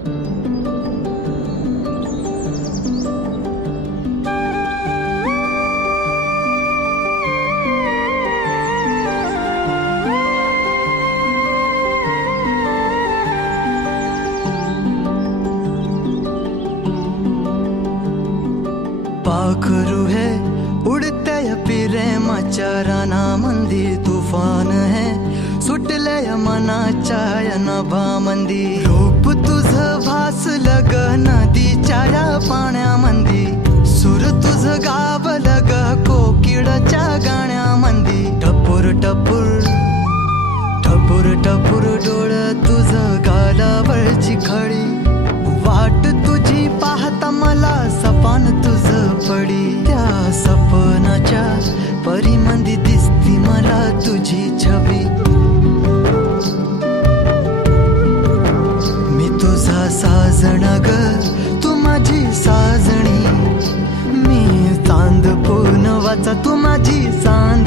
पाखरू है उडते प्रेमाच्या रानामंदी, तुफान है सुटले मनाच्या या नभामंदी. रूप तुझं भासलं ग नदीच्या या पाण्यामंदी, सूर तुझं गावलं ग कोकिळच्या गाण्यामंदी. टपूर टपूर टपूर टपूर डोळं तुझं गालावरची खडी, वाट तुझी पाहता मला सपान तुझं पडी. त्या सपनाच्या परीमंदी दिसती मला तुझी छबी. मी तुझा साजण ग तू माझी साजणी, मी चांद पूर्णवाचा तू माझी चांद.